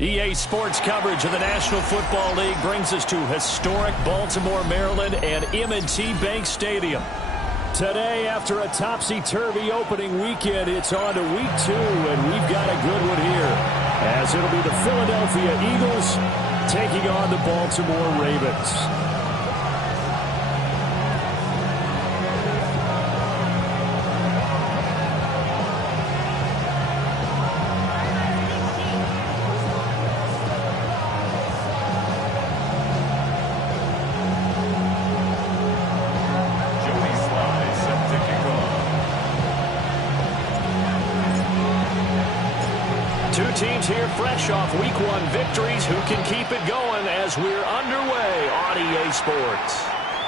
EA Sports coverage of the National Football League brings us to historic Baltimore, Maryland and M&T Bank Stadium. Today, after a topsy-turvy opening weekend, it's on to week 2, and we've got a good one here, as it'll be the Philadelphia Eagles taking on the Baltimore Ravens. Teams here fresh off Week 1 victories. Who can keep it going as we're underway on EA Sports?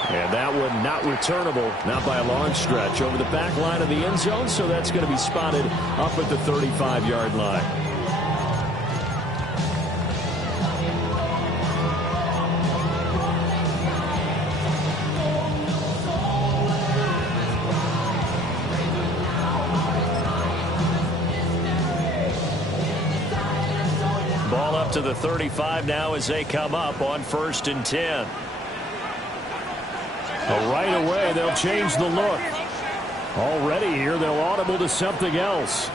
And that one not returnable, not by a long stretch, over the back line of the end zone, so that's going to be spotted up at the 35-yard line. To the 35 now as they come up on 1st and 10. Right away, they'll change the look. Already here, they'll audible to something else.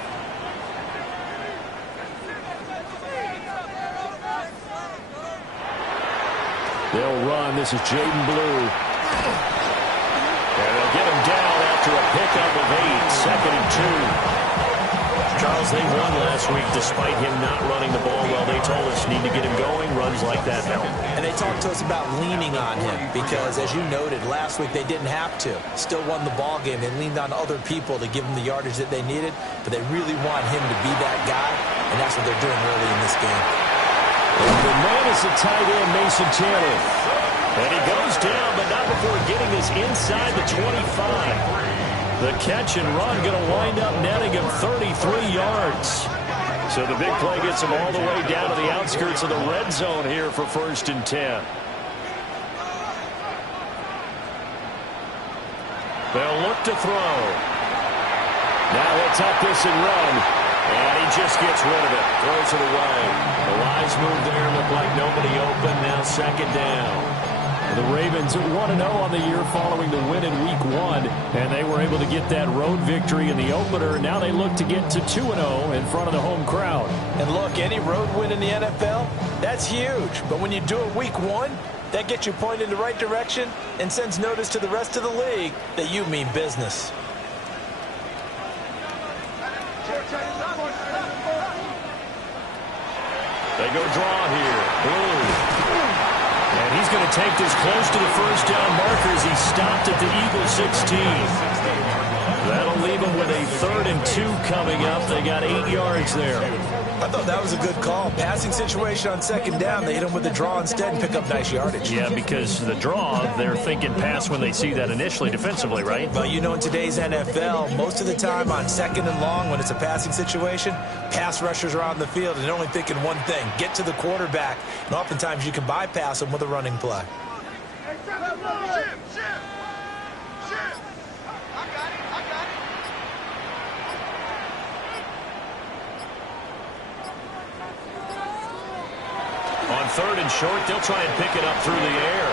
They'll run. This is Jaden Blue. And they'll get him down after a pickup of 8. 2nd and 2. Charles, they won last week despite him not running the ball well. They told us need to get him going. Runs like that help. And they talked to us about leaning on him because, as you noted, last week they didn't have to. Still won the ball game. They leaned on other people to give them the yardage that they needed, but they really want him to be that guy, and that's what they're doing early in this game. And the man is the tight end, Mason Taylor. And he goes down, but not before getting this inside the 25. The catch and run going to wind up netting him 33 yards. So the big play gets him all the way down to the outskirts of the red zone here for 1st and 10. They'll look to throw. Now let's up this and run. And he just gets rid of it. Throws it away. The wise move there. Looked like nobody open. Now 2nd down. The Ravens 1-0 on the year following the win in Week 1, and they were able to get that road victory in the opener. Now they look to get to 2-0 in front of the home crowd. And look, any road win in the NFL, that's huge. But when you do it Week 1, that gets you pointed in the right direction and sends notice to the rest of the league that you mean business. They go draw here. Blue. And he's going to take this close to the 1st down markers. He stopped at the Eagles 16. That'll leave him with a 3rd and 2 coming up. They got 8 yards there. I thought that was a good call. Passing situation on 2nd down. They hit him with the draw instead and pick up nice yardage. Yeah, because the draw, they're thinking pass when they see that initially defensively, right? But you know, in today's NFL, most of the time on 2nd and long, when it's a passing situation, pass rushers are on the field and they're only thinking one thing, get to the quarterback. And oftentimes you can bypass them with a running play. On 3rd and short, they'll try and pick it up through the air.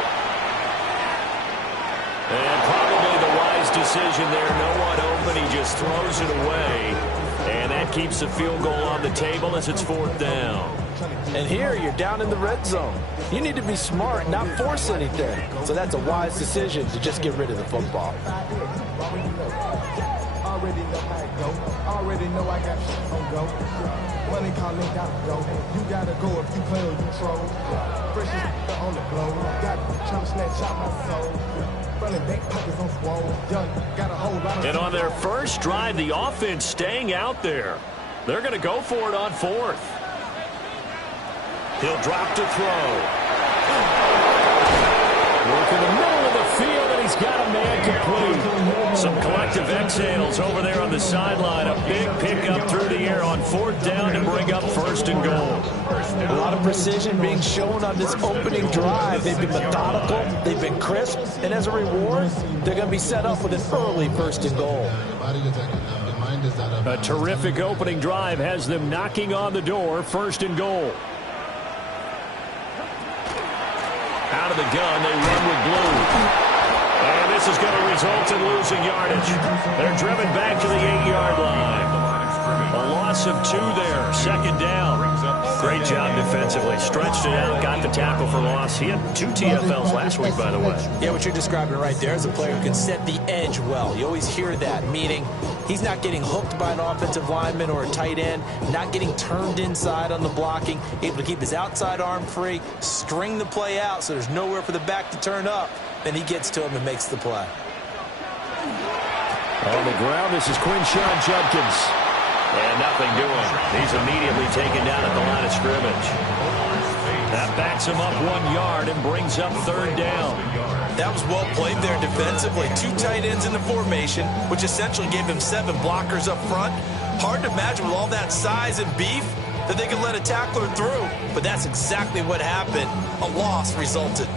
And probably the wise decision there. No one open. He just throws it away. And that keeps the field goal on the table as it's 4th down. And here you're down in the red zone. You need to be smart, not force anything. So that's a wise decision to just get rid of the football. Already know how it go. Already know I got shit on go. Money calling, gotta go. You gotta go if you play or you troll. Fresh as on the glow. Got trying to snatch out my soul. Running back pockets on swole. Young, got a whole lot of. And on their first drive, the offense staying out there. They're going to go for it on 4th. He'll drop to throw. Work in the middle of the field, and he's got a man complete. Some collective exhales over there on the sideline. A big pickup through the air on 4th down to bring up 1st and goal. A lot of precision being shown on this opening drive. They've been methodical, they've been crisp, and as a reward, they're going to be set up with an early 1st and goal. A terrific opening drive has them knocking on the door. 1st and goal. Out of the gun, they run with blue. And this is going to result in losing yardage. They're driven back to the 8-yard line. A loss of 2 there. 2nd down. Great job defensively. Stretched it out, got the tackle for loss. He had 2 TFLs last week, by the way. Yeah, what you're describing right there is a player who can set the edge well. You always hear that, meaning he's not getting hooked by an offensive lineman or a tight end, not getting turned inside on the blocking, able to keep his outside arm free, string the play out so there's nowhere for the back to turn up. Then he gets to him and makes the play. On the ground, this is Quinshon Judkins. And nothing doing. He's immediately taken down at the line of scrimmage. That backs him up 1 yard and brings up 3rd down. That was well played there defensively. 2 tight ends in the formation, which essentially gave him 7 blockers up front. Hard to imagine with all that size and beef that they could let a tackler through. But that's exactly what happened. A loss resulted.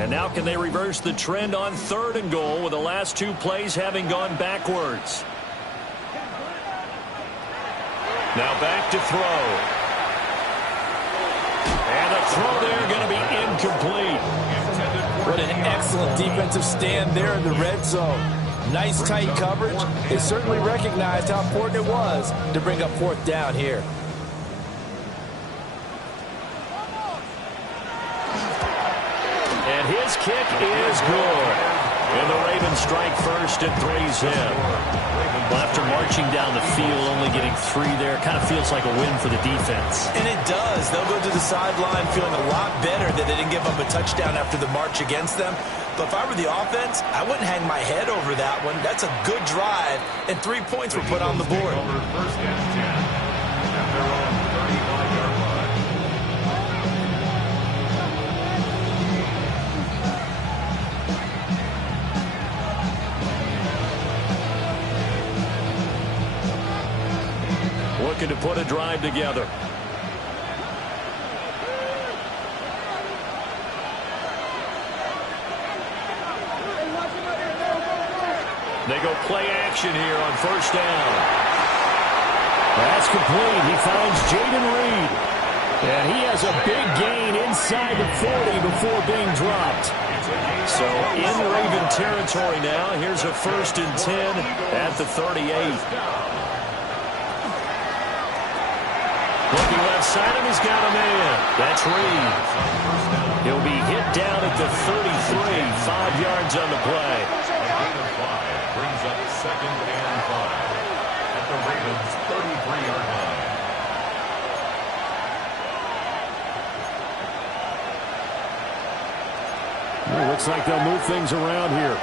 And now can they reverse the trend on 3rd and goal with the last 2 plays having gone backwards? Now back to throw. And the throw there going to be incomplete. What an excellent defensive stand there in the red zone. Nice tight coverage. They certainly recognized how important it was to bring up 4th down here. And his kick is good. And the Ravens strike first and 3's him. Well, after marching down the field, only getting 3 there, kind of feels like a win for the defense. And it does. They'll go to the sideline feeling a lot better that they didn't give up a touchdown after the march against them. But if I were the offense, I wouldn't hang my head over that one. That's a good drive, and 3 points were put on the board. First and 10 at their own 35-yard line. Looking to put a drive together. They go play action here on 1st down. That's complete. He finds Jayden Reed. And he has a big gain inside the 40 before being dropped. So in Raven territory now. Here's a 1st and 10 at the 38. Looking left side, and he's got a man. That's Reed. He'll be hit down at the 33, 5 yards on the play. Brings up 2nd and 5 at the Ravens' 33-yard line. Well, looks like they'll move things around here.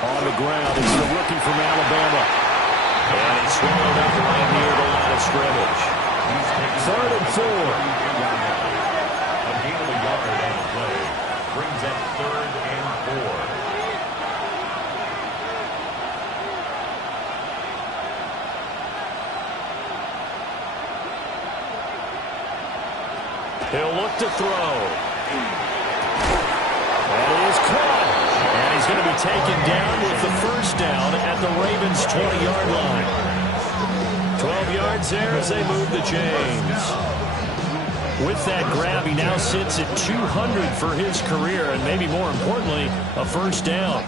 On the ground, it's the rookie from Alabama. And he's swallowed up right near the line of scrimmage. 3rd and 4. A gain of a yard on the play. Brings up 3rd and 4. He'll look to throw. That is caught. And he's going to be taken down with the 1st down at the Ravens' 20-yard line. 12 yards there as they move the chains. With that grab, he now sits at 200 for his career, and maybe more importantly, a 1st down.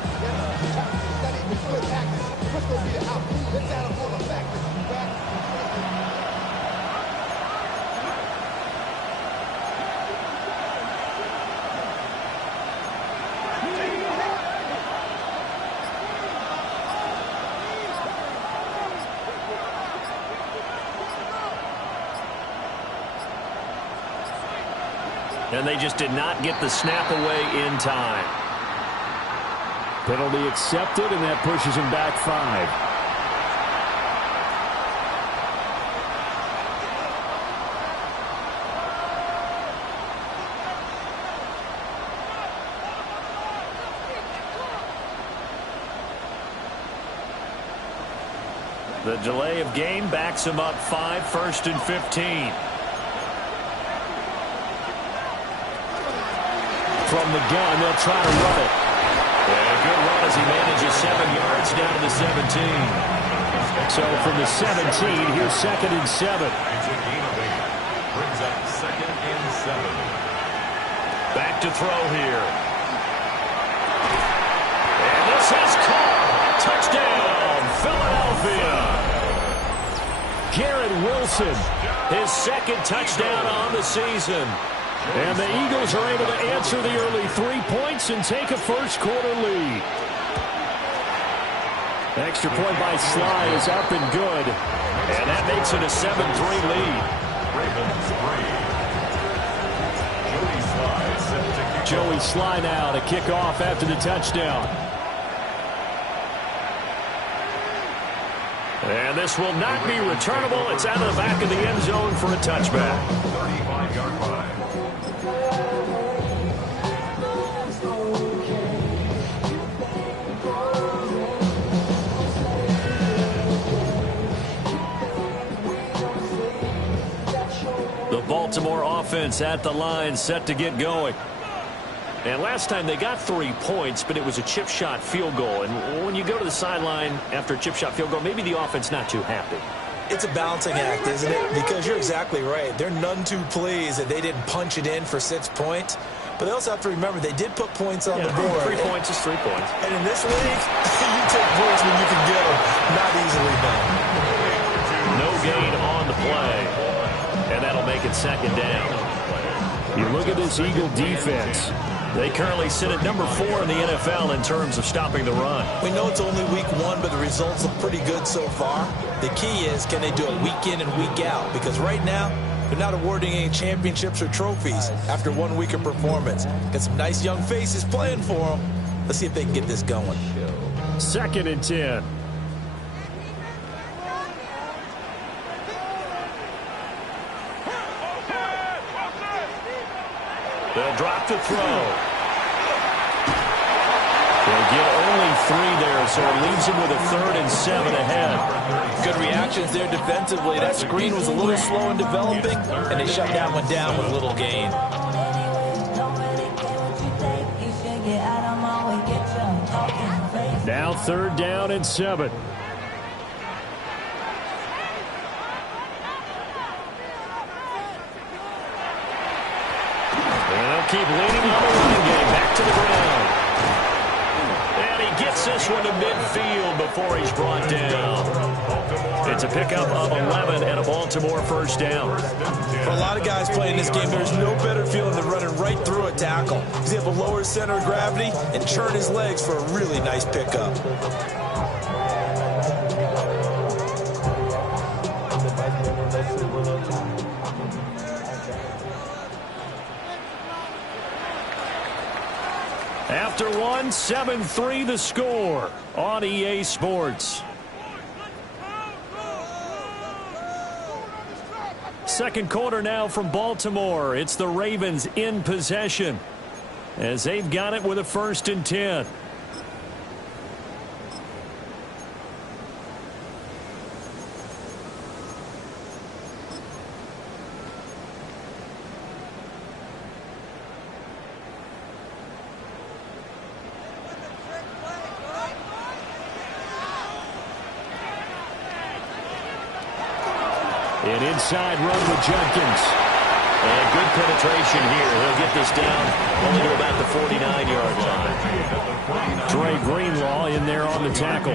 And they just did not get the snap away in time. Penalty accepted, and that pushes him back 5. The delay of game backs him up 5, 1st and 15. From the gun, they'll try to run it. And a good run as he manages 7 yards down to the 17. So from the 17, here's 2nd and 7. Brings up 2nd and 7. Back to throw here. And this is caught. Touchdown, Philadelphia. Garrett Wilson, his 2nd touchdown on the season. And the Eagles are able to answer the early 3 points and take a first-quarter lead. Extra point by Sly is up and good. And that makes it a 7-3 lead. Ravens 3. Joey Sly now to kick off after the touchdown. And this will not be returnable. It's out of the back of the end zone for a touchback. 35-yard line. The Baltimore offense at the line, set to get going. And last time they got 3 points, but it was a chip shot field goal. And when you go to the sideline after a chip shot field goal, maybe the offense not too happy. It's a balancing act, isn't it? Because you're exactly right. They're none too pleased that they didn't punch it in for 6 points. But they also have to remember they did put points on the board. 3 points is 3 points. And in this league, you take points when you can get them. Not easily done. No gain on the play. And that'll make it 2nd down. You look at this Eagle defense. They currently sit at number 4 in the NFL in terms of stopping the run. We know it's only week 1, but the results look pretty good so far. The key is, can they do it week in and week out? Because right now, they're not awarding any championships or trophies after 1 week of performance. Got some nice young faces playing for them. Let's see if they can get this going. 2nd and 10. They'll drop to throw. They'll get only 3 there, so it leaves him with a 3rd and 7 ahead. Good reactions there defensively. That screen was a little slow in developing, and they shut that one down with little gain. Now 3rd down and 7. Keep leaning on the running game. Back to the ground. And he gets this one to midfield before he's brought down. It's a pickup of 11 and a Baltimore 1st down. For a lot of guys playing this game, there's no better feeling than running right through a tackle. He's able to lower his center of gravity and churn his legs for a really nice pickup. After 1, 7-3 the score on EA Sports. 2nd quarter now from Baltimore. It's the Ravens in possession as they've got it with a 1st and 10. An inside run with Judkins. And good penetration here. He'll get this down only to about the 49-yard line. Dre Greenlaw in there on the tackle.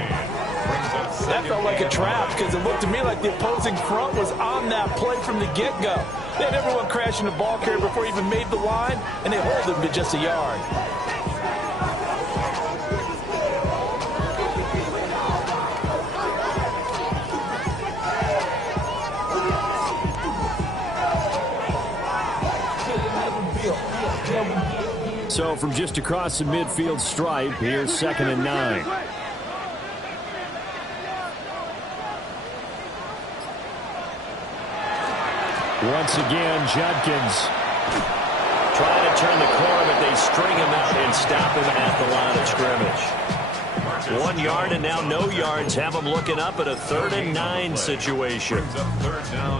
That felt like a trap because it looked to me like the opposing front was on that play from the get-go. They had everyone crashing the ball carrier before he even made the line, and they hold him to just a yard. So from just across the midfield stripe, here's 2nd and 9. Once again, Judkins trying to turn the corner, but they string him out and stop him at the line of scrimmage. 1 yard and now no yards. Have him looking up at a 3rd and 9 situation.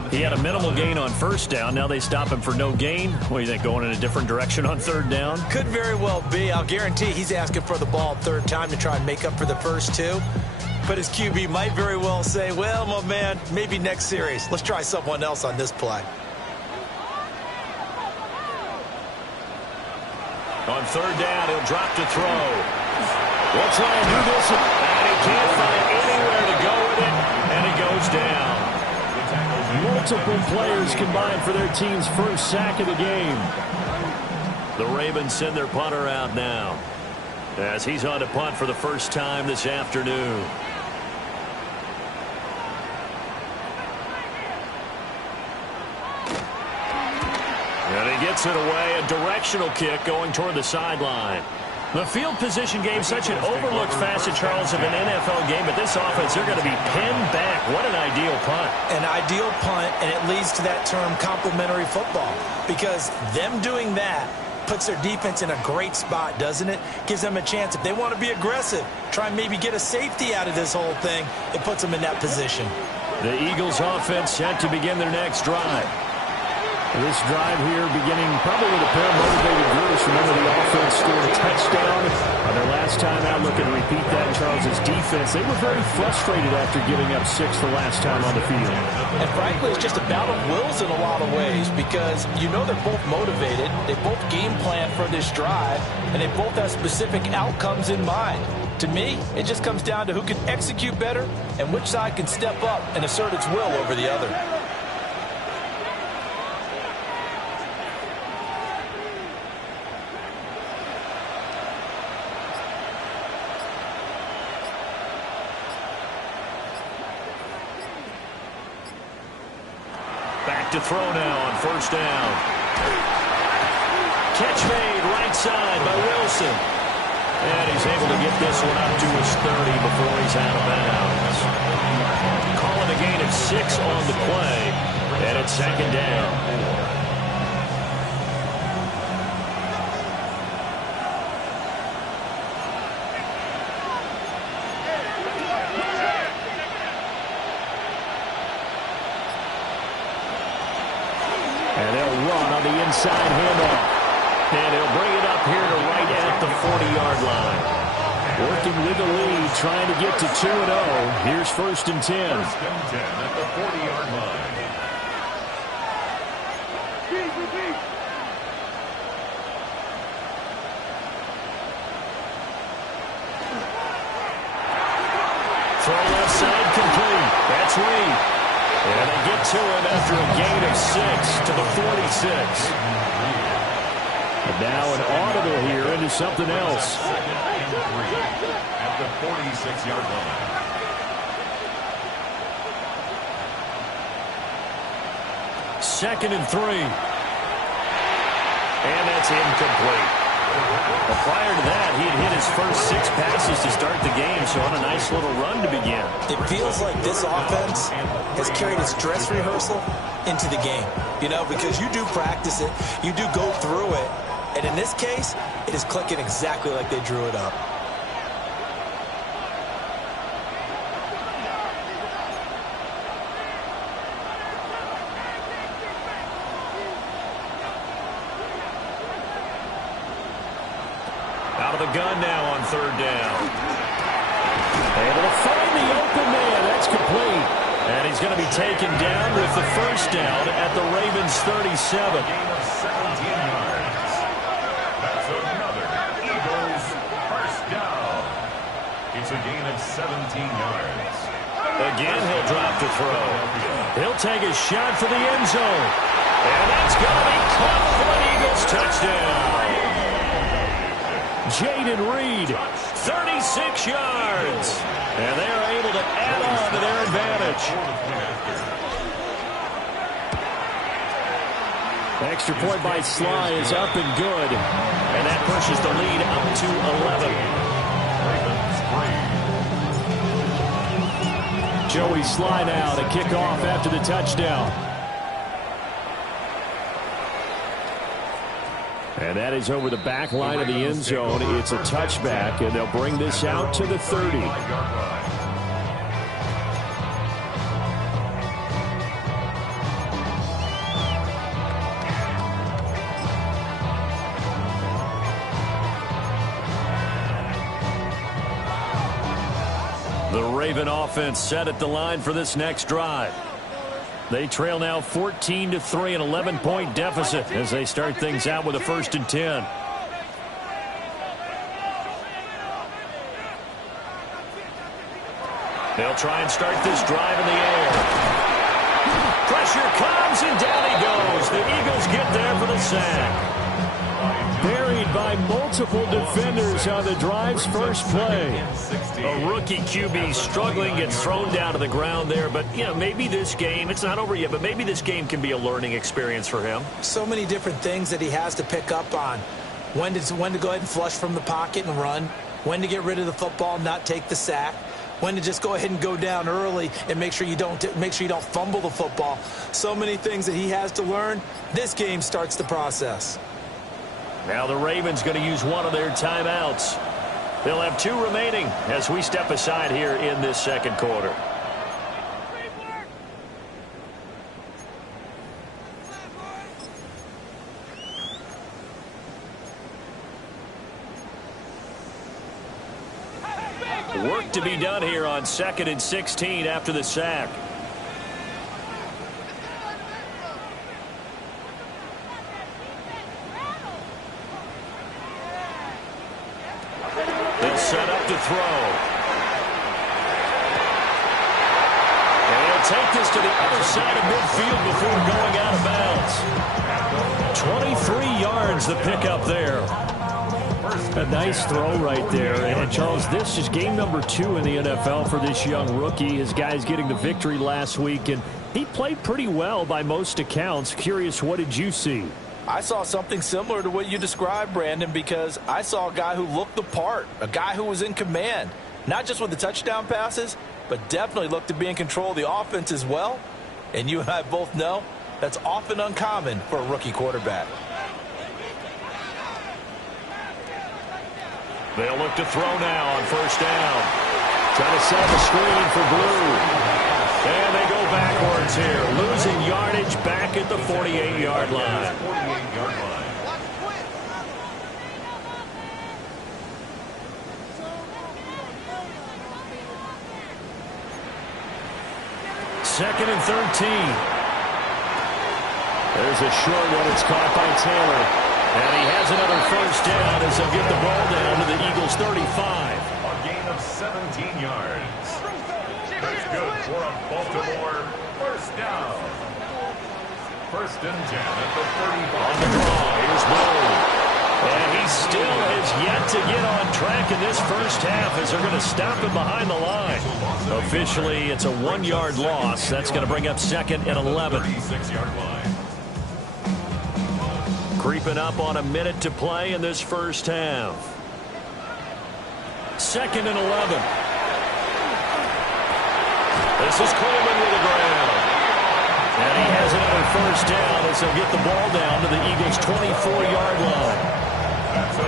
He had a minimal gain on 1st down. Now they stop him for no gain. What do you think, going in a different direction on 3rd down? Could very well be. I'll guarantee he's asking for the ball 3rd time to try and make up for the first 2. But his QB might very well say, well, my man, maybe next series. Let's try someone else on this play. On 3rd down, he'll drop to throw. We'll try and do this, and he can't find anywhere to go with it, and he goes down. Multiple players combined for their team's first sack of the game. The Ravens send their punter out now, as he's on to punt for the first time this afternoon. And he gets it away, a directional kick going toward the sideline. The field position game, such an overlooked facet, Charles, of an NFL game. But this offense, they're going to be pinned back. What an ideal punt. An ideal punt, and it leads to that term complementary football. Because them doing that puts their defense in a great spot, doesn't it? Gives them a chance. If they want to be aggressive, try and maybe get a safety out of this whole thing, it puts them in that position. The Eagles offense set to begin their next drive. This drive here beginning probably with a pair of motivated groups. Remember, the offense scored a touchdown on their last time out. Looking to repeat that in Charles's defense. They were very frustrated after giving up 6 the last time on the field. And frankly, it's just a battle of wills in a lot of ways, because you know they're both motivated. They both game plan for this drive, and they both have specific outcomes in mind. To me, it just comes down to who can execute better and which side can step up and assert its will over the other. To throw now on 1st down. Catch made right side by Wilson. And he's able to get this one up to his 30 before he's out of bounds. Calling a gain of 6 on the play. And it's 2nd down. Inside handoff. And he'll bring it up here to right at the 40-yard line. Working with the lead, trying to get to 2-0. Here's 1st and 10. 1st and 10 at the 40-yard line. Throw left side complete. That's Reed. And they get to him after a gain of 6 to the 46. And now an audible here into something else. 2nd and 3 at the 46-yard line. Second and 3. And that's incomplete. Well, prior to that, he had hit his first 6 passes to start the game, so on a nice little run to begin. It feels like this offense has carried its dress rehearsal into the game. You know, because you do practice it, you do go through it, and in this case, it is clicking exactly like they drew it up. Out of the gun now on 3rd down. Able to find the open man. That's complete. And he's going to be taken down with the 1st down at the Ravens 37. Gain of 17 yards. That's another Eagles 1st down. It's a gain of 17 yards. Again, he'll drop to throw. He'll take a shot for the end zone. And that's going to be caught for an Eagles touchdown. Jaden Reed, 36 yards. And they are able to add on to their advantage. Extra point by Sly is up and good. And that pushes the lead up to 11. Joey Sly now to kick off after the touchdown. And that is over the back line of the end zone. It's a touchback, and they'll bring this out to the 30. The Raven offense set at the line for this next drive. They trail now 14-3, an 11-point deficit as they start things out with a 1st and 10. They'll try and start this drive in the air. Pressure comes, and down he goes. The Eagles get there for the sack. Buried by multiple defenders on the drive's first play. A rookie QB struggling, gets thrown down to the ground there. But, you know, maybe this game, it's not over yet, but maybe this game can be a learning experience for him. So many different things that he has to pick up on. When to go ahead and flush from the pocket and run. When to get rid of the football, not take the sack. When to just go ahead and go down early and make sure you don't fumble the football. So many things that he has to learn. This game starts the process. Now the Ravens going to use one of their timeouts. They'll have 2 remaining as we step aside here in this second quarter. Work to be done here on 2nd and 16 after the sack. Set up to throw. And he'll take this to the other side of midfield before going out of bounds. 23 yards the pickup there. A nice throw right there. And Charles, this is game number 2 in the NFL for this young rookie. His guys getting the victory last week, and he played pretty well by most accounts. Curious, what did you see? I saw something similar to what you described, Brandon, because I saw a guy who looked the part, a guy who was in command, not just with the touchdown passes, but definitely looked to be in control of the offense as well. And you and I both know that's often uncommon for a rookie quarterback. They'll look to throw now on 1st down. Trying to set up a screen for Blue. And they go backwards here, losing yardage back at the 48-yard line. 48-yard line. 2nd and 13. There's a short one. It's caught by Taylor. And he has another 1st down as they'll get the ball down to the Eagles' 35. A gain of 17 yards. That's good for a Baltimore 1st down. 1st and 10 at the 35. On the draw, here's Blue. And he still has yet to get on track in this first half as they're going to stop him behind the line. Officially, it's a 1-yard loss. That's going to bring up 2nd and 11. 36-yard line. Creeping up on a minute to play in this first half. 2nd and 11. This is Coleman with the ground. And he has another 1st down as they'll get the ball down to the Eagles' 24-yard line.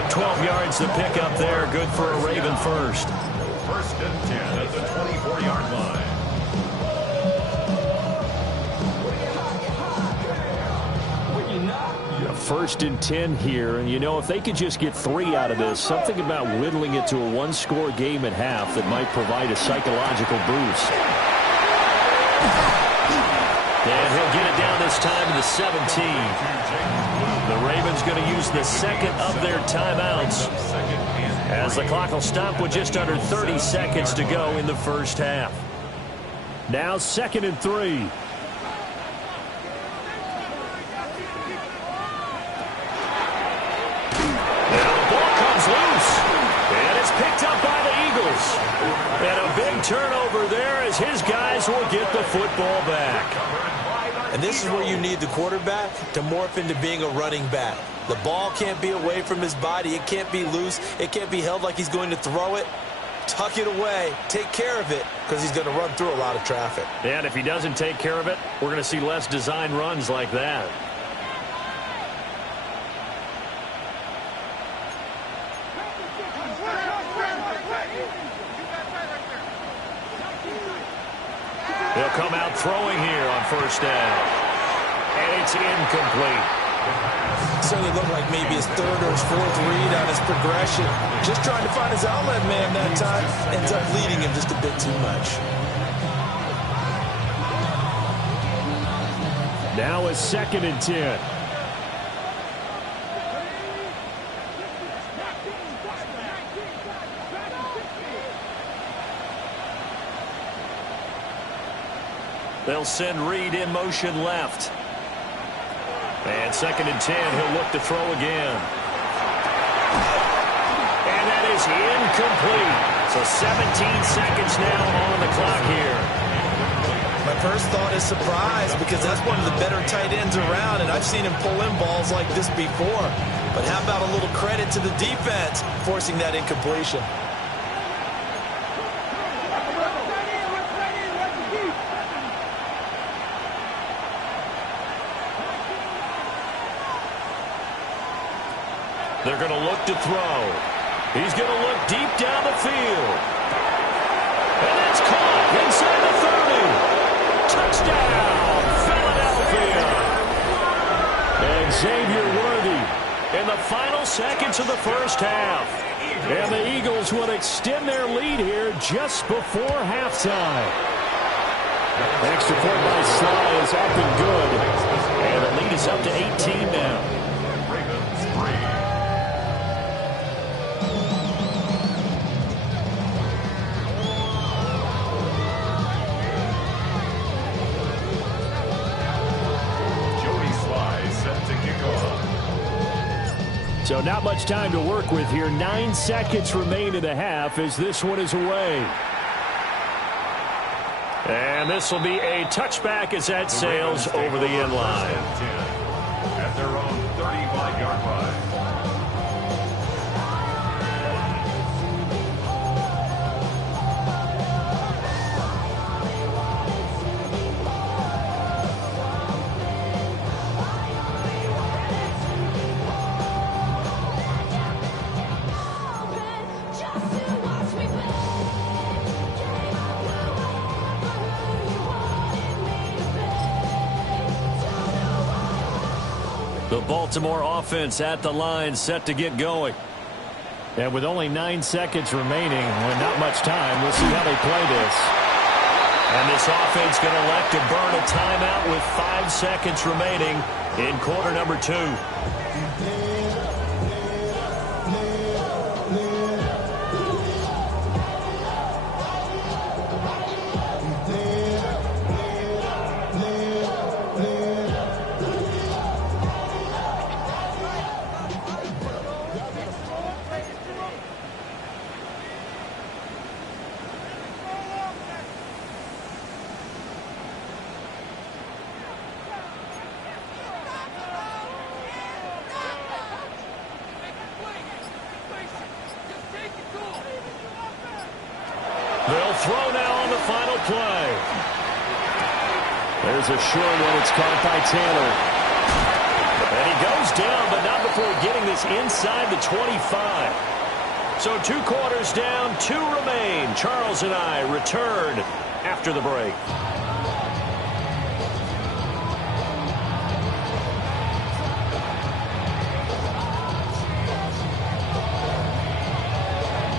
12 yards to pick up there. Good for a Raven first. 1st and 10 at the 24-yard line. A 1st and 10 here. And, you know, if they could just get 3 out of this, something about whittling it to a 1-score game at half that might provide a psychological boost. And he'll get it down this time to the 17. The Ravens going to use the 2nd of their timeouts as the clock will stop with just under 30 seconds to go in the first half. Now 2nd and 3. Now the ball comes loose, and it's picked up by the Eagles. And a big turnover there as his guys will get the football back. And this is where you need the quarterback to morph into being a running back. The ball can't be away from his body. It can't be loose. It can't be held like he's going to throw it. Tuck it away. Take care of it because he's going to run through a lot of traffic. And if he doesn't take care of it, we're going to see less design runs like that. He'll come out throwing here on first down. And it's incomplete. Certainly looked like maybe his third or his fourth read on his progression. Just trying to find his outlet man that time. Ends up leading him just a bit too much. Now it's 2nd and 10. They'll send Reed in motion left. And 2nd and 10, he'll look to throw again. And that is incomplete. So 17 seconds now on the clock here. My first thought is surprise because that's one of the better tight ends around, and I've seen him pull in balls like this before. But how about a little credit to the defense forcing that incompletion? They're going to look to throw. He's going to look deep down the field. And it's caught inside the 30. Touchdown, Philadelphia. And Xavier Worthy in the final seconds of the first half. And the Eagles will extend their lead here just before halftime. Extra point by Sly is up and good. And the lead is up to 18 now. So not much time to work with here. 9 seconds remain in the half as this one is away. And this will be a touchback as that sails over the end line. At their own 35-yard line. The Baltimore offense at the line, set to get going. And with only 9 seconds remaining, and not much time, we'll see how they play this. And this offense going to elect to burn a timeout with 5 seconds remaining in quarter number 2. They'll throw now on the final play. There's a short one. It's caught by Taylor. And he goes down, but not before getting this inside the 25. So 2 quarters down, 2 remain. Charles and I return after the break.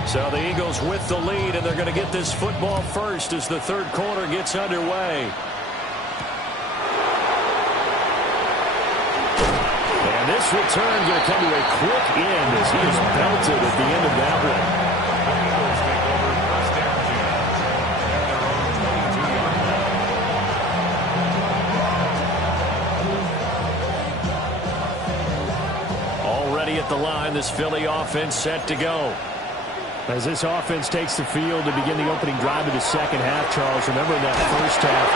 So the Eagles with the lead, and they're going to get this football first as the third quarter gets underway. And this return going to come to a quick end as he is belted at the end of that one. Eagles take over first down at their own 22-yard line. Already at the line, this Philly offense set to go. As this offense takes the field to begin the opening drive of the second half, Charles, remember in that first half,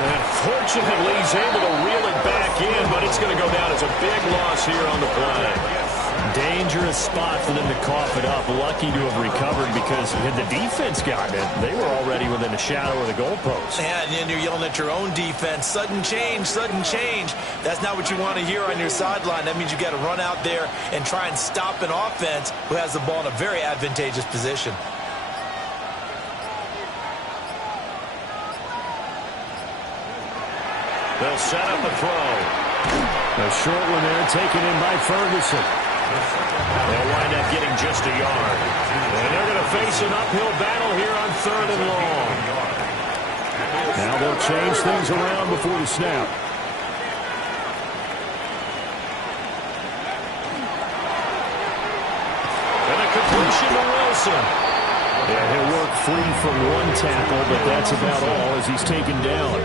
And fortunately, he's able to reel it back in, but it's going to go down as a big loss here on the play. Dangerous spot for them to cough it up. Lucky to have recovered because had the defense gotten it, they were already within a shadow of the goalpost. Yeah, and then you're yelling at your own defense. Sudden change, sudden change. That's not what you want to hear on your sideline. That means you got to run out there and try and stop an offense who has the ball in a very advantageous position. They'll set up a throw. A short one there taken in by Ferguson. They'll wind up getting just a yard. And they're going to face an uphill battle here on 3rd and long. Now they'll change things around before the snap. And a completion to Wilson. Yeah, he'll work free from one tackle, but that's about all as he's taken down.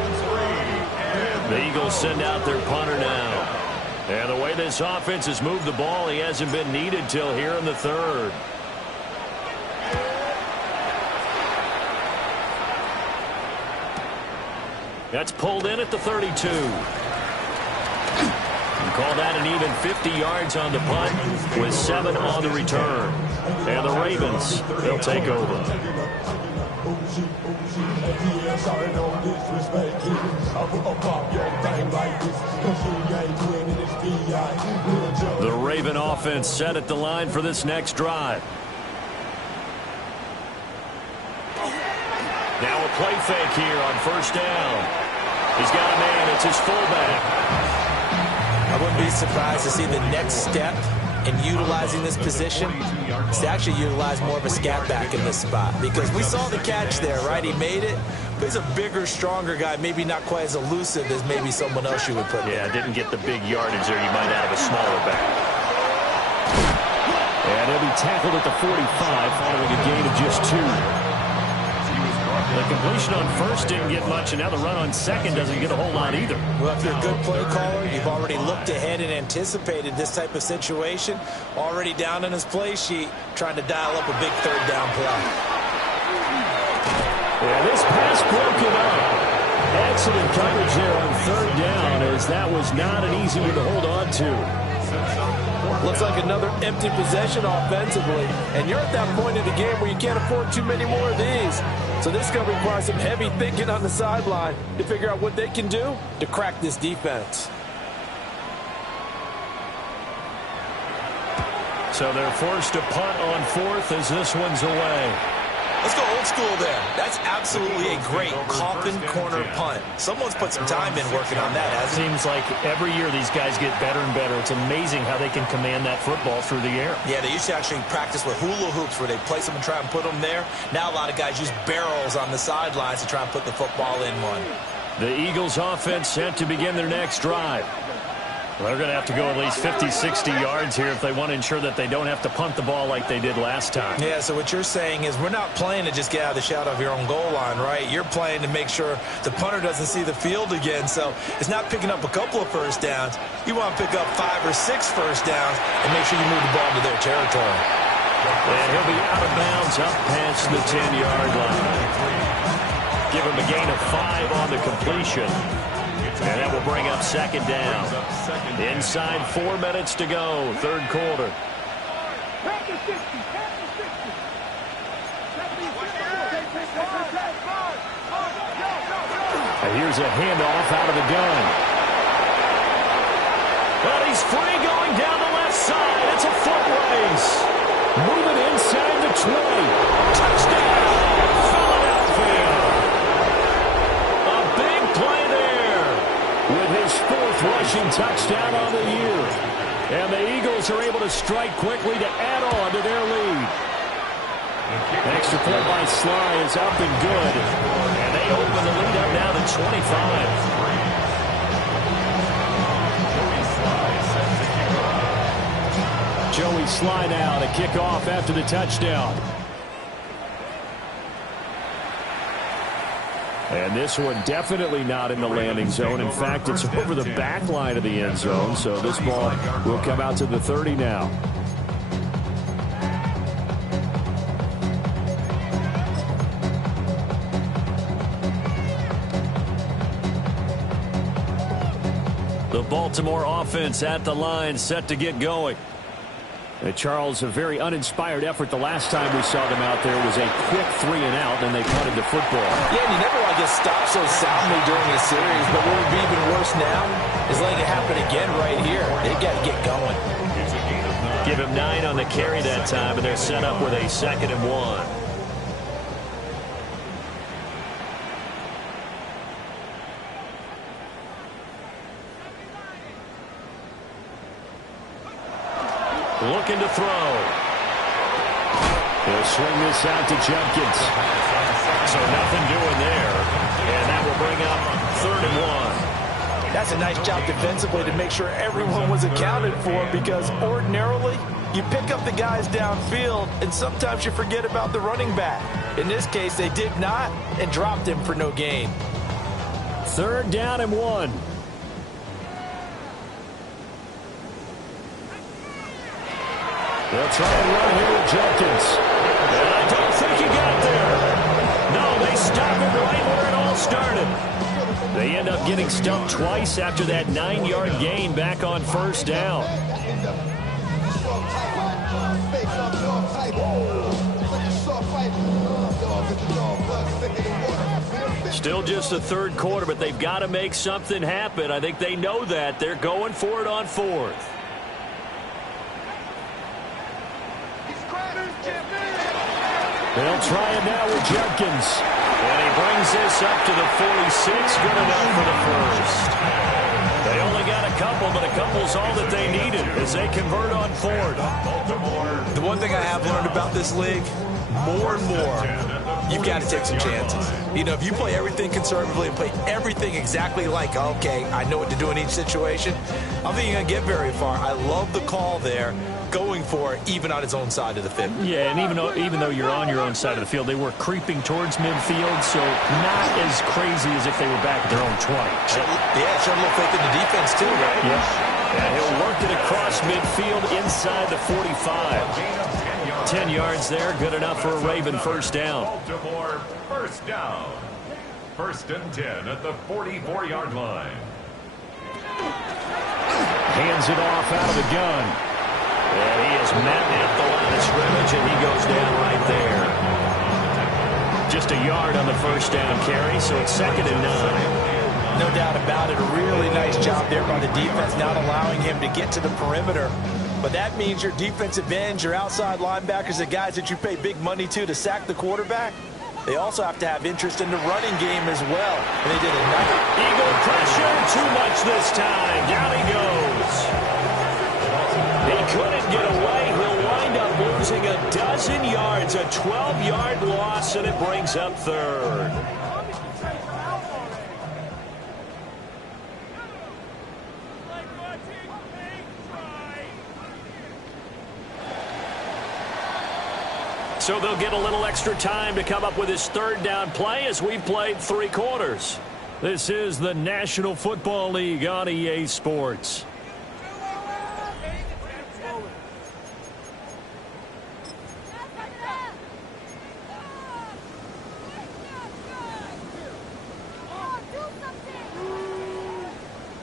The Eagles send out their punter now. And the way this offense has moved the ball, he hasn't been needed till here in the 3rd. That's pulled in at the 32. You call that an even 50 yards on the punt with 7 on the return. And the Ravens, they'll take over. The Raven offense set at the line for this next drive. Now a play fake here on 1st down. He's got a man. It's his fullback. I wouldn't be surprised to see the next step in utilizing this position is to actually utilize more of a scat back in this spot, because we saw the catch there, right? He made it, but he's a bigger, stronger guy, maybe not quite as elusive as maybe someone else you would put there. Yeah, didn't get the big yardage there. You might have a smaller back. And he'll be tackled at the 45 following a gain of just 2. The completion on 1st didn't get much, and now the run on 2nd doesn't get a whole lot either. Well, if you're a good play caller, you've already looked ahead and anticipated this type of situation, already down in his play sheet, trying to dial up a big 3rd down play. And this pass broken up. Excellent coverage there on 3rd down, as that was not an easy one to hold on to. Looks like another empty possession offensively. And you're at that point in the game where you can't afford too many more of these. So this is going to require some heavy thinking on the sideline to figure out what they can do to crack this defense. So they're forced to punt on 4th as this one's away. Let's go old school there. That's absolutely a great coffin corner punt. Someone's put some time in working on that, hasn't it? Seems like every year these guys get better and better. It's amazing how they can command that football through the air. Yeah, they used to actually practice with hula hoops where they place them and try and put them there. Now a lot of guys use barrels on the sidelines to try and put the football in one. The Eagles offense set to begin their next drive. Well, they're going to have to go at least 50, 60 yards here if they want to ensure that they don't have to punt the ball like they did last time. Yeah, so what you're saying is we're not playing to just get out of the shadow of your own goal line, right? You're playing to make sure the punter doesn't see the field again. So it's not picking up a couple of 1st downs. You want to pick up 5 or 6 1st downs and make sure you move the ball into their territory. And he'll be out of bounds up past the 10-yard line. Give him a gain of 5 on the completion. And that will bring up 2nd down. Inside 4 minutes to go, 3rd quarter. Here's a handoff out of the gun. Well, he's free going down the left side. It's a foot race. Moving inside the 20. Touchdown, Philadelphia. A big play there with his 4th rushing touchdown on the year. And the Eagles are able to strike quickly to add on to their lead. Extra point by Sly is up and good. And they open the lead up now to 25. Joey Sly now to kick off after the touchdown. And this one definitely not in the landing zone. In fact, it's over the back line of the end zone. So this ball will come out to the 30 now. The Baltimore offense at the line, set to get going. Charles, a very uninspired effort the last time we saw them out there was a quick 3-and-out, and they punted the football. Yeah, and you never want to get stopped so soundly during a series, but what would be even worse now is letting it happen again right here. They got to get going. Give him 9 on the carry that time, and they're set up with a 2nd and 1. Looking to throw. He'll swing this out to Jenkins. So nothing doing there. And that will bring up 3rd and 1. That's a nice job defensively to make sure everyone was accounted for, because ordinarily you pick up the guys downfield and sometimes you forget about the running back. In this case, they did not and dropped him for no gain. 3rd down and 1. They'll try and run here with Jenkins. And I don't think he got there. No, they stop him right where it all started. They end up getting stumped twice after that 9-yard gain back on 1st down. Still just the 3rd quarter, but they've got to make something happen. I think they know that. They're going for it on 4th. They'll try it now with Jenkins. And he brings this up to the 46. Good enough for the 1st. They only got a couple, but a couple's all that they needed as they convert on 4th. The one thing I have learned about this league, more and more, you've got to take some chances. You know, if you play everything conservatively and play everything exactly like, okay, I know what to do in each situation, I don't think you're going to get very far. I love the call there, going for it, even on his own side of the field. Yeah, and even though you're on your own side of the field, they were creeping towards midfield, so not as crazy as if they were back at their own 20. Yeah, showed a little faith in the defense too, right? Yeah. And he'll work it across midfield inside the 45. 10 yards there, good enough for a Raven 1st down. Baltimore 1st down. 1st and 10 at the 44-yard line. Hands it off out of the gun. And he is met at the line of scrimmage, and he goes down right there. Just a yard on the 1st down carry, so it's 2nd and 9. No doubt about it. A really nice job there by the defense, not allowing him to get to the perimeter. But that means your defensive ends, your outside linebackers, the guys that you pay big money to sack the quarterback, they also have to have interest in the running game as well. And they did a nice Eagle pressure, too much this time. Down he goes. He couldn't get away. He'll wind up losing a dozen yards, a 12-yard loss, and it brings up 3rd. So they'll get a little extra time to come up with his 3rd down play as we've played 3 quarters. This is the National Football League on EA Sports.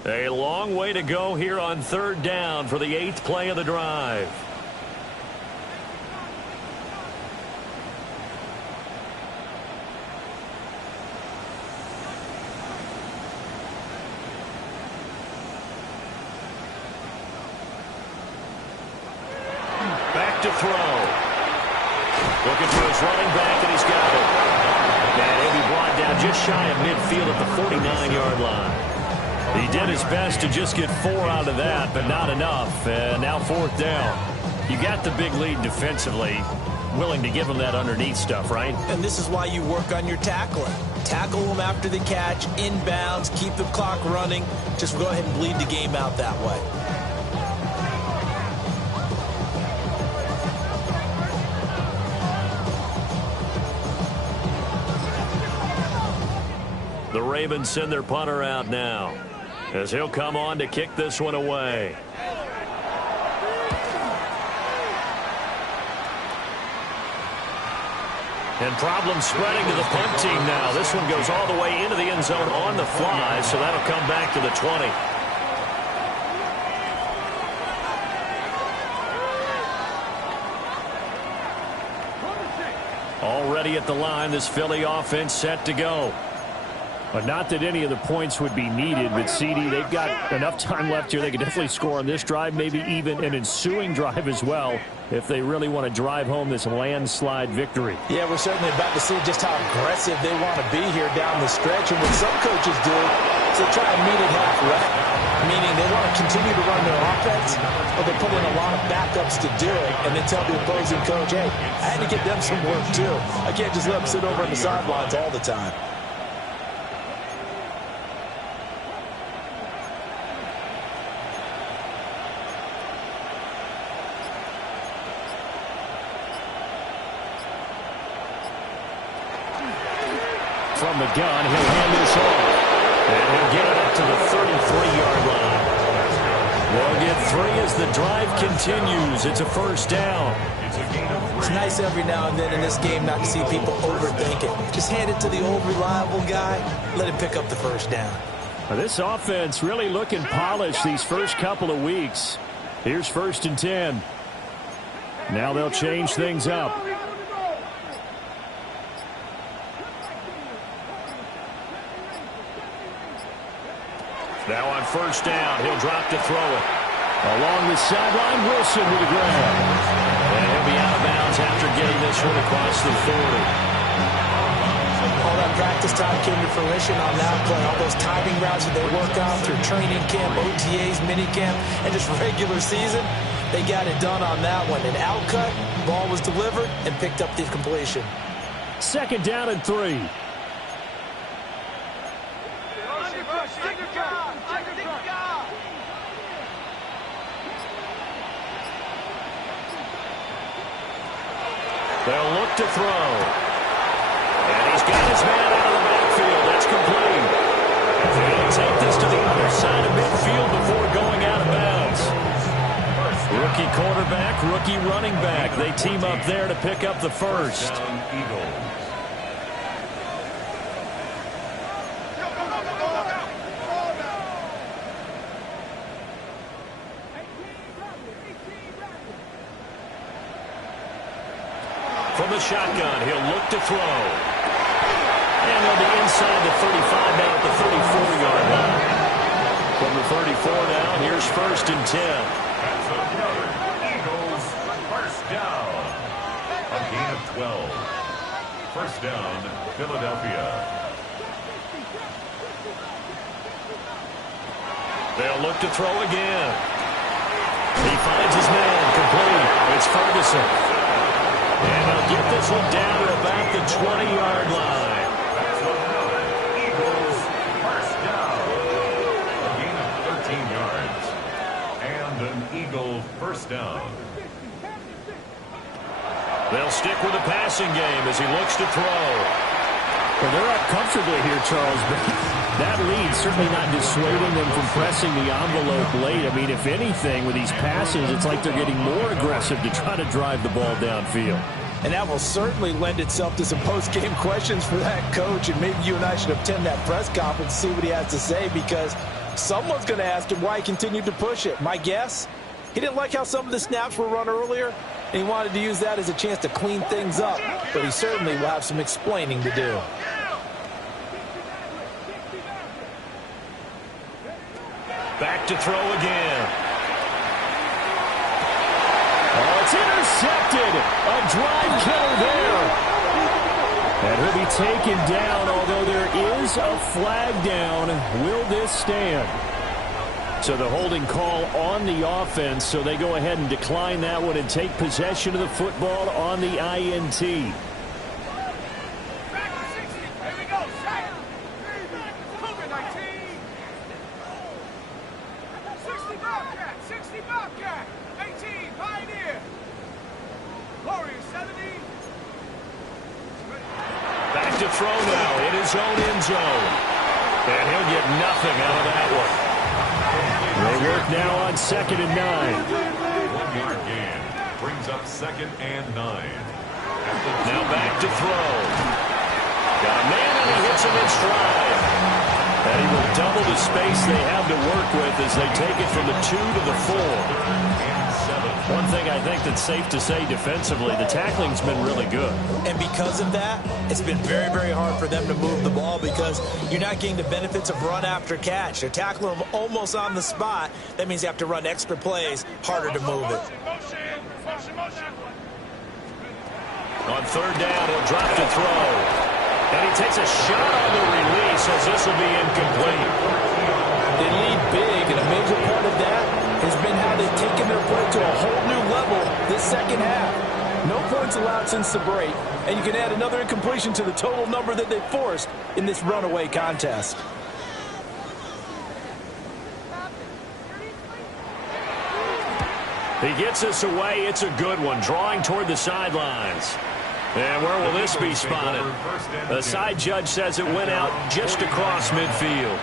A long way to go here on 3rd down for the 8th play of the drive. Back to throw. Looking for his running back, and he's got it. And he'll be brought down just shy of midfield at the 49-yard line. He did his best to just get 4 out of that, but not enough. And now 4th down. You got the big lead defensively. Willing to give him that underneath stuff, right? And this is why you work on your tackling. Tackle them after the catch, inbounds, keep the clock running. Just go ahead and bleed the game out that way. The Ravens send their punter out now, as he'll come on to kick this one away. And problems spreading to the punt team now. This one goes all the way into the end zone on the fly, so that'll come back to the 20. Already at the line, this Philly offense set to go. But not that any of the points would be needed, but CD, they've got enough time left here. They could definitely score on this drive, maybe even an ensuing drive as well, if they really want to drive home this landslide victory. Yeah, we're certainly about to see just how aggressive they want to be here down the stretch. And what some coaches do is they try to meet it halfway, meaning they want to continue to run their offense, but they put in a lot of backups to do it, and then tell the opposing coach, hey, I had to get them some work too. I can't just let them sit over on the sidelines all the time. From the gun, he'll hand this off. And he'll get it up to the 33-yard line. They'll get 3 as the drive continues. It's a first down. It's nice every now and then in this game not to see people overthink it. Just hand it to the old reliable guy. Let him pick up the first down. Well, this offense really looking polished these first couple of weeks. Here's 1st and 10. Now they'll change things up. Now on first down, he'll drop to throw it. Along the sideline, Wilson with a grab. And he'll be out of bounds after getting this one across the 40. All that practice time came to fruition on that play. All those timing routes that they work out through training camp, OTAs, minicamp, and just regular season, they got it done on that one. An outcut, ball was delivered, and picked up the completion. 2nd down and 3. They'll look to throw. And he's got his man out of the backfield. That's complete. They'll take this to the other side of midfield before going out of bounds. Rookie quarterback, rookie running back. They team up there to pick up the first. From the shotgun, he'll look to throw. And he'll be inside the 35 now at the 34-yard line. From the 34 now, here's 1st and 10. That's another Eagles first down. A gain of 12. First down, Philadelphia. They'll look to throw again. He finds his man, complete. It's Ferguson. And they'll get this one down to about the 20-yard line. That's another Eagles first down. A gain of 13 yards. And an Eagle first down. They'll stick with the passing game as he looks to throw. Well, they're up comfortably here, Charles, but that lead certainly not dissuading them from pressing the envelope late. I mean, if anything, with these passes, it's like they're getting more aggressive to try to drive the ball downfield. And that will certainly lend itself to some post-game questions for that coach. And maybe you and I should attend that press conference, see what he has to say, because someone's going to ask him why he continued to push it. My guess, he didn't like how some of the snaps were run earlier, and he wanted to use that as a chance to clean things up. But he certainly will have some explaining to do. Back to throw again. Oh, it's intercepted. A drive killer there. And he'll be taken down, although there is a flag down. Will this stand? So the holding call on the offense, so they go ahead and decline that one and take possession of the football on the INT. Back to throw now in his own end zone. And he'll get nothing out of that one. They work now on 2nd and 9. 1-yard gain brings up 2nd and 9. Now back to throw. Got a man and he hits him in stride. And he will double the space they have to work with as they take it from the 2 to the 4. One thing I think that's safe to say defensively, the tackling's been really good. And because of that, it's been very, very hard for them to move the ball because you're not getting the benefits of run after catch. They're tackling them almost on the spot. That means you have to run extra plays, harder to move it. On third down, he'll drop to throw. And he takes a shot on the release as this will be incomplete. They lead big, and a major part of that has been how they've taken their play to a whole new level this second half. No points allowed since the break, and you can add another incompletion to the total number that they forced in this runaway contest. He gets us away. It's a good one, drawing toward the sidelines. And where will this be spotted? The side judge says it went out just across midfield.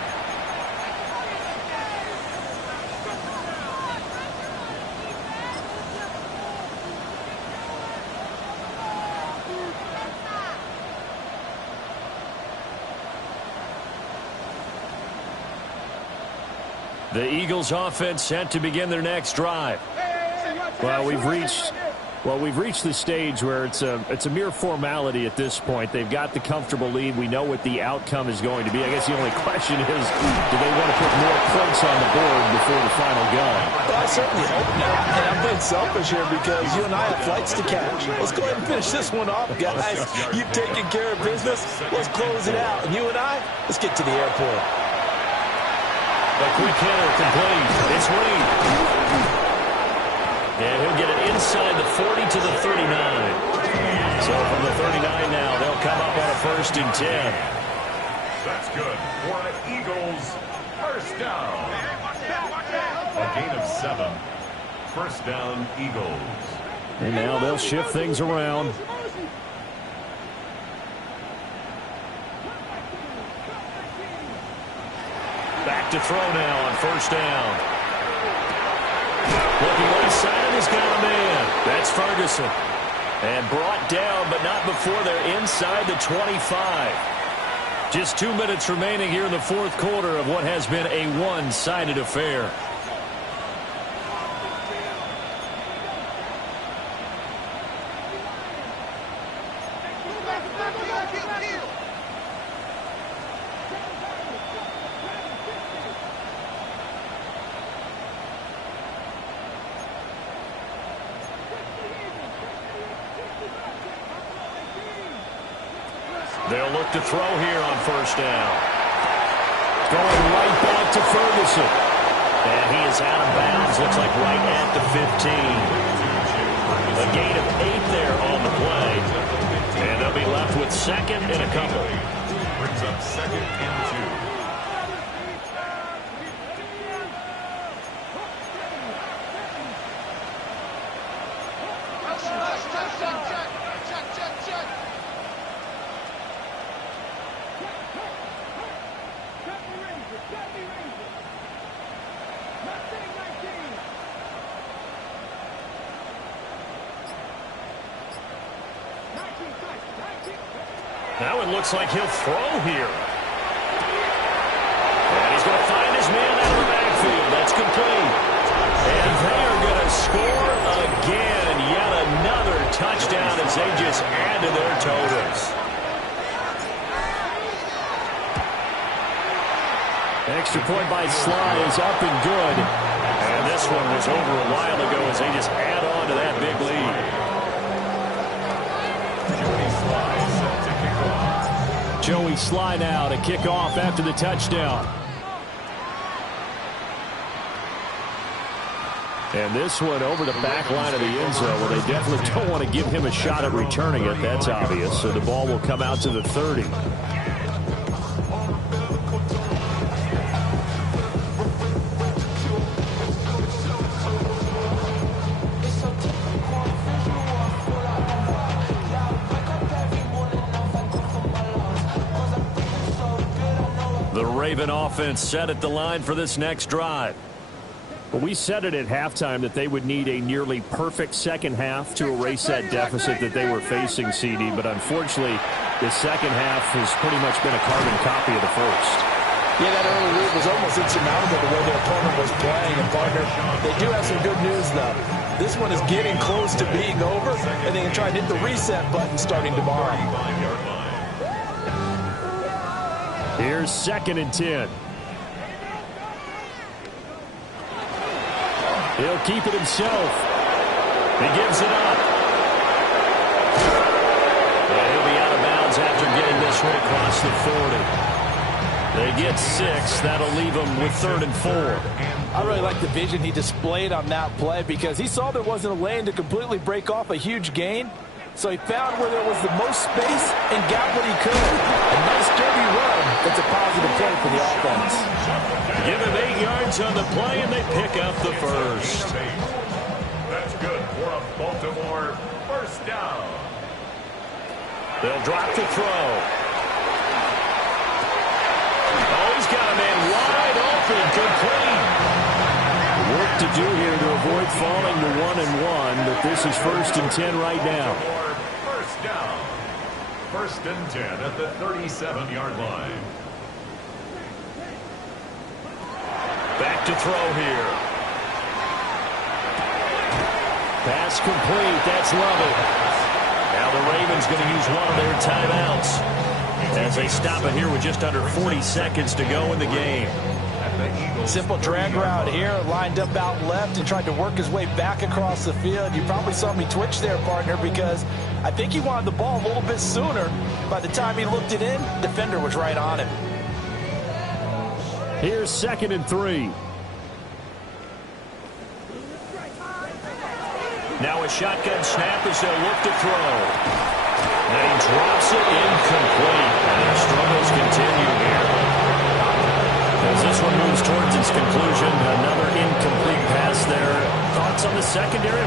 The Eagles offense set to begin their next drive. Well, we've reached the stage where it's a mere formality at this point. They've got the comfortable lead. We know what the outcome is going to be. I guess the only question is, do they want to put more points on the board before the final go? Well, I certainly hope not. And I'm being selfish here because you and I have flights to catch. Let's go ahead and finish this one off, guys. You've taken care of business. Let's close it out. And you and I, let's get to the airport. A quick hitter complete. It's Reed. And he'll get it inside the 40 to the 39. So from the 39 now, they'll come up on a 1st and 10. That's good for the Eagles. First down. A gain of 7. First down, Eagles. And now they'll shift things around. Back to throw now on 1st down. Looking left side, and he's got a man. That's Ferguson. And brought down, but not before they're inside the 25. Just 2 minutes remaining here in the fourth quarter of what has been a one-sided affair. They'll look to throw here on 1st down. Going right back to Ferguson. And he is out of bounds. Looks like right at the 15. A gain of 8 there on the play. And they'll be left with 2nd and a couple. Brings up 2nd and 2. Now it looks like he'll throw here. And he's going to find his man out of the backfield. That's complete. And they are going to score again. Yet another touchdown as they just add to their totals. Extra point by Sly is up and good. And this one was over a while ago as they just add on to that big lead. Joey Sly now to kick off after the touchdown. And this one over the back line of the end zone where they definitely don't want to give him a shot at returning it. That's obvious. So the ball will come out to the 30. The Raven offense set at the line for this next drive. Well, we said it at halftime that they would need a nearly perfect second half to erase that deficit that they were facing, CD. But unfortunately, the second half has pretty much been a carbon copy of the first. Yeah, that early lead was almost insurmountable the way their opponent was playing. And, partner, they do have some good news, though. This one is getting close to being over, and they can try and hit the reset button starting tomorrow. Here's 2nd and 10. He'll keep it himself. He gives it up. And he'll be out of bounds after getting this one across the 40. They get 6. That'll leave them with 3rd and 4. I really like the vision he displayed on that play because he saw there wasn't a lane to completely break off a huge gain. So he found where there was the most space and got what he could. A nice dirty run. That's a positive play for the offense. Give him 8 yards on the play, and they pick up the first. That's good for a Baltimore first down. They'll drop the throw. Oh, he's got a man wide open, complete. Work to do here to avoid falling to 1-1, but this is 1st and 10 right now. First down. 1st and 10 at the 37-yard line. Back to throw here. Pass complete. That's Lovett. Now the Ravens going to use one of their timeouts as they stop it here with just under 40 seconds to go in the game. Simple drag route here, lined up out left and tried to work his way back across the field. You probably saw me twitch there, partner, because I think he wanted the ball a little bit sooner. By the time he looked it in, defender was right on him. Here's 2nd and 3. Now a shotgun snap as they'll look to throw. And he drops it incomplete. And their struggles continue here. As this one moves towards its conclusion, another incomplete pass there. Thoughts on the secondary?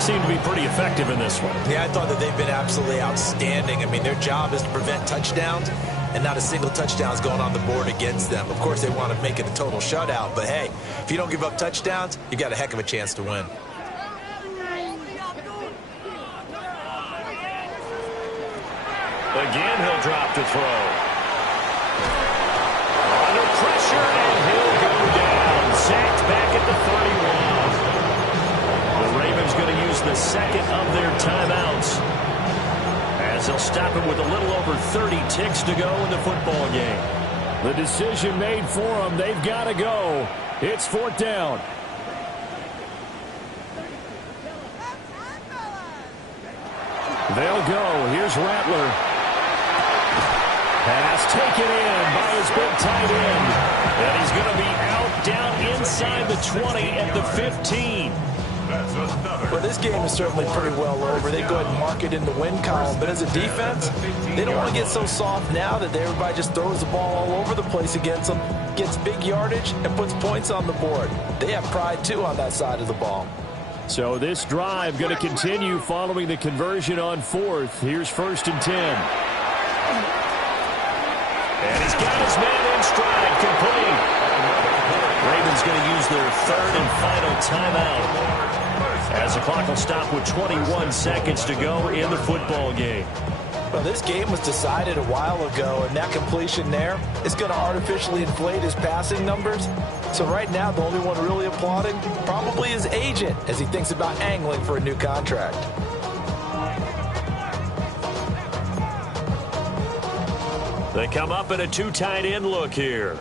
Seem to be pretty effective in this one. Yeah, I thought that they've been absolutely outstanding. I mean, their job is to prevent touchdowns, and not a single touchdown is going on the board against them. Of course, they want to make it a total shutout, but hey, if you don't give up touchdowns, you got a heck of a chance to win. Again, he'll drop to throw. Under pressure, and he'll go down. Sacked back at the 31. The Ravens going to use the 2nd of their timeouts as they'll stop it with a little over 30 ticks to go in the football game. The decision made for them. They've got to go. It's 4th down. They'll go. Here's Rattler. Pass taken in by his big tight end. And he's going to be out down inside the 20 at the 15. Well, this game is certainly pretty well over. They go ahead and mark it in the win column. But as a defense, they don't want to get so soft now that everybody just throws the ball all over the place against them, gets big yardage, and puts points on the board. They have pride, too, on that side of the ball. So this drive going to continue following the conversion on 4th. Here's 1st and 10. And he's got his man in stride, complete. Ravens going to use their 3rd and final timeout as the clock will stop with 21 seconds to go in the football game. Well, this game was decided a while ago, and that completion there is going to artificially inflate his passing numbers. So right now, the only one really applauding probably his agent as he thinks about angling for a new contract. They come up in a 2 tight end look here.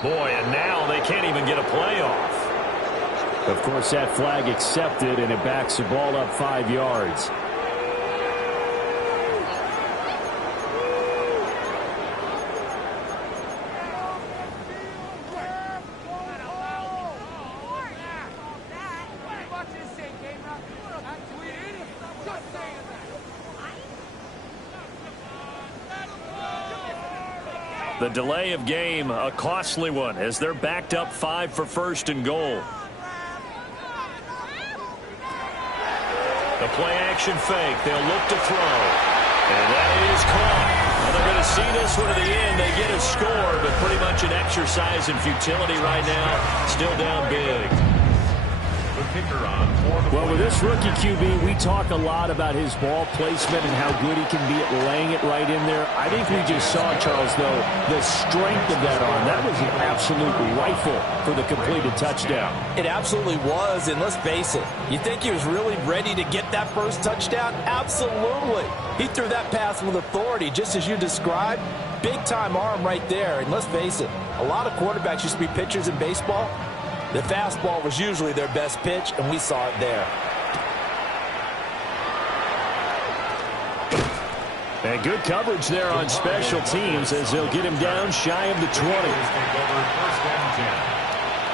Boy, and now they can't even get a playoff. Of course, that flag accepted, and it backs the ball up 5 yards. The delay of game, a costly one, as they're backed up 5 for 1st and goal. play action fake. They'll look to throw. And that is caught. Well, they're going to see this one to the end. They get a score, but pretty much an exercise in futility right now. Still down big. The kicker on for the Well, with this rookie QB, we talk a lot about his ball placement and how good he can be at laying it right in there. I think we just saw, Charles, though, the strength of that arm. That was an absolute rifle for the completed touchdown. It absolutely was, and let's face it, you think he was really ready to get that first touchdown? Absolutely. He threw that pass with authority, just as you described. Big-time arm right there, and let's face it, a lot of quarterbacks used to be pitchers in baseball. The fastball was usually their best pitch, and we saw it there. And good coverage there on special teams as they'll get him down shy of the 20. Take over 1st and 10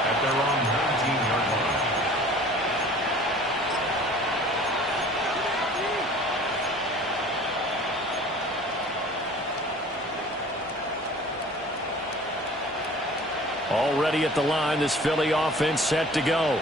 at their own 19-yard line. Already at the line, this Philly offense set to go.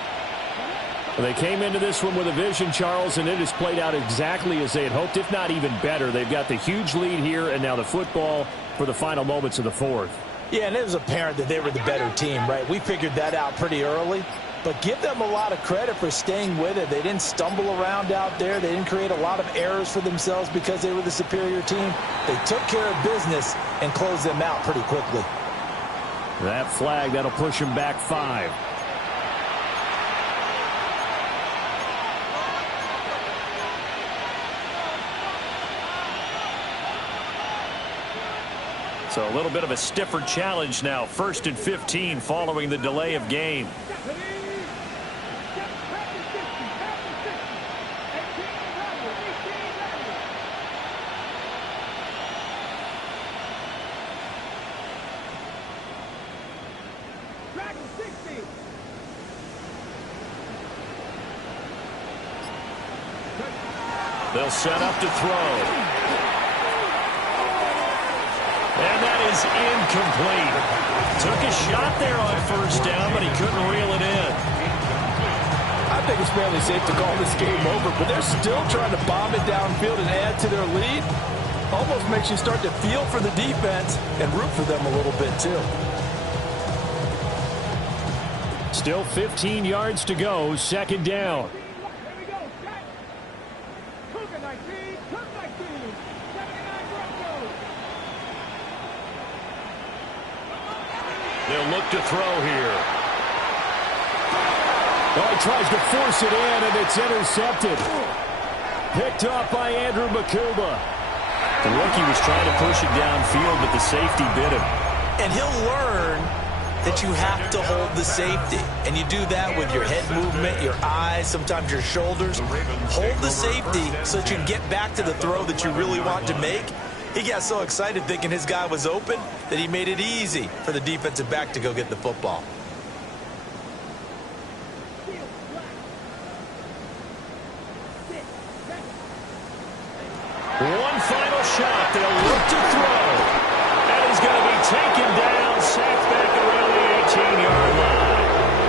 Well, they came into this one with a vision, Charles, and it has played out exactly as they had hoped, if not even better. They've got the huge lead here, and now the football for the final moments of the fourth. Yeah, and it was apparent that they were the better team, right? We figured that out pretty early. But give them a lot of credit for staying with it. They didn't stumble around out there. They didn't create a lot of errors for themselves because they were the superior team. They took care of business and closed them out pretty quickly. That flag, that'll push him back 5. So a little bit of a stiffer challenge now. 1st and 15 following the delay of game. They'll set up to throw. And that is incomplete. Took a shot there on 1st down, but he couldn't reel it in. I think it's fairly safe to call this game over, but they're still trying to bomb it downfield and add to their lead. Almost makes you start to feel for the defense and root for them a little bit, too. Still 15 yards to go, 2nd down. They'll look to throw here. Well, he tries to force it in, and it's intercepted. Picked up by Andrew Makuba. The rookie was trying to push it downfield, but the safety bit him. And he'll learn that you have to hold the safety. And you do that with your head movement, your eyes, sometimes your shoulders. Hold the safety so that you can get back to the throw that you really want to make. He got so excited thinking his guy was open that he made it easy for the defensive back to go get the football. One final shot. They'll look to throw.